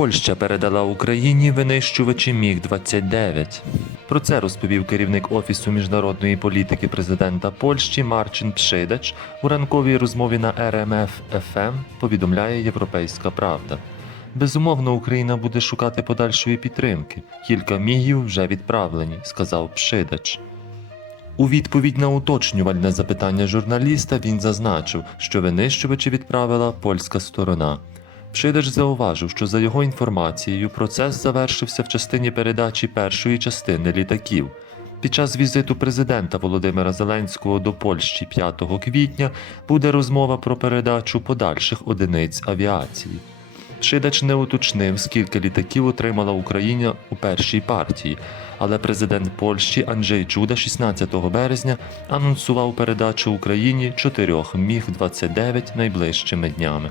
Польща передала Україні винищувачі Міг-29. Про це розповів керівник Офісу міжнародної політики президента Польщі Марчин Пшидач у ранковій розмові на РМФ ФМ, повідомляє Європейська Правда. Безумовно, Україна буде шукати подальшої підтримки. Кілька мігів вже відправлені, сказав Пшидач. У відповідь на уточнювальне запитання журналіста він зазначив, що винищувачі відправила польська сторона. Пшидач зауважив, що за його інформацією процес завершився в частині передачі першої частини літаків. Під час візиту президента Володимира Зеленського до Польщі 5 квітня буде розмова про передачу подальших одиниць авіації. Пшидач не уточнив, скільки літаків отримала Україна у першій партії, але президент Польщі Анджей Чуда 16 березня анонсував передачу Україні чотирьох Міг-29 найближчими днями.